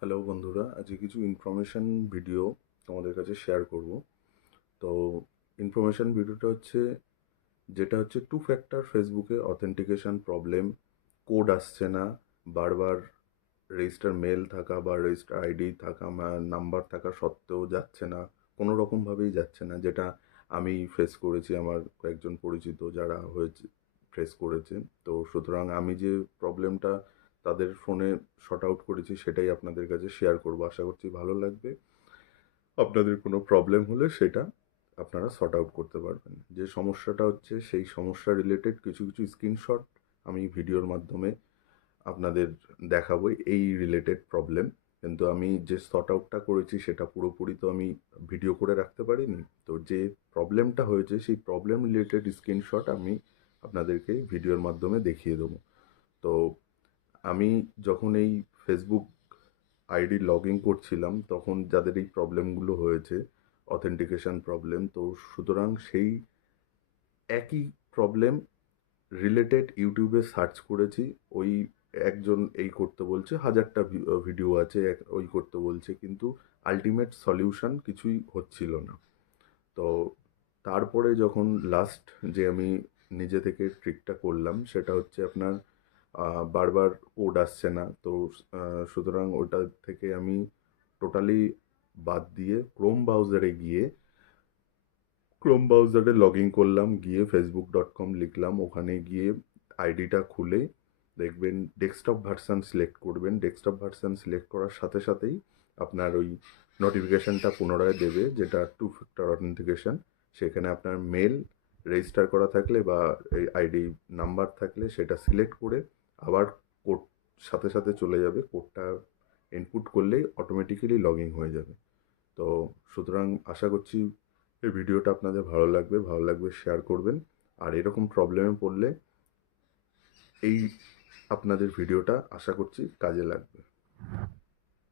Hello বন্ধুরা, আজকে কিছু ইনফরমেশন ভিডিও তোমাদের কাছে শেয়ার করব। তো ইনফরমেশন ভিডিওটা হচ্ছে টু ফ্যাক্টর ফেসবুকে অথেন্টিকেশন প্রবলেম। কোড আসছে না, বারবার রেজিস্টার মেল থাকা বা রেজিস্টার আইডি থাকা নাম্বার থাকা সত্ত্বেও যাচ্ছে না, কোনো রকমভাবেই যাচ্ছে না, যেটা আমি ফেস করেছি, আমার কয়েকজন পরিচিত যারা হয়েছে ফেস করেছে। তো সুতরাং আমি যে প্রবলেমটা তাদের ফোনে শর্ট আউট করেছি সেটাই আপনাদের কাছে শেয়ার করবো। আশা করছি ভালো লাগবে। আপনাদের কোনো প্রবলেম হলে সেটা আপনারা সর্ট আউট করতে পারবেন। যে সমস্যাটা হচ্ছে সেই সমস্যা রিলেটেড কিছু কিছু স্ক্রিনশট আমি ভিডিওর মাধ্যমে আপনাদের দেখাবো, এই রিলেটেড প্রবলেম। কিন্তু আমি যে সর্ট আউটটা করেছি সেটা পুরোপুরি তো আমি ভিডিও করে রাখতে পারিনি। তো যে প্রবলেমটা হয়েছে সেই প্রবলেম রিলেটেড স্ক্রিনশট আমি আপনাদেরকে ভিডিওর মাধ্যমে দেখিয়ে দেবো। তো আমি যখন এই ফেসবুক আইডি লগ ইন করছিলাম তখন যাদের এই প্রবলেমগুলো হয়েছে, অথেন্টিকেশন প্রবলেম, তো সুতরাং সেই একই প্রবলেম রিলেটেড ইউটিউবে সার্চ করেছি। ওই একজন এই করতে বলছে, হাজারটা ভিডিও আছে ওই করতে বলছে, কিন্তু আলটিমেট সলিউশন কিছুই হচ্ছিল না। তো তারপরে যখন লাস্ট যে আমি নিজে থেকে ট্রিকটা করলাম সেটা হচ্ছে আপনার বারবার কোড আসছে না। তো সুতরাং ওটা থেকে আমি টোটালি বাদ দিয়ে ক্রোম ব্রাউজারে লগ ইন করলাম, গিয়ে facebook.com লিখলাম, ওখানে গিয়ে আইডিটা খুলে দেখবেন ডেস্কটপ ভার্সান সিলেক্ট করবেন। ডেস্কটপ ভার্সান সিলেক্ট করার সাথে সাথেই আপনার ওই নোটিফিকেশানটা পুনরায় দেবে, যেটা টু ফ্যাক্টর অথেন্টিকেশন। সেখানে আপনার মেল রেজিস্টার করা থাকলে বা এই আইডি নাম্বার থাকলে সেটা সিলেক্ট করে আবার কোড সাথে সাথে চলে যাবে। কোডটা ইনপুট করলেই অটোমেটিক্যালি লগ ইন হয়ে যাবে। তো সুতরাং আশা করছি এই ভিডিওটা আপনাদের ভালো লাগবে শেয়ার করবেন। আর এরকম প্রবলেমে পড়লে এই আপনাদের ভিডিওটা আশা করছি কাজে লাগবে।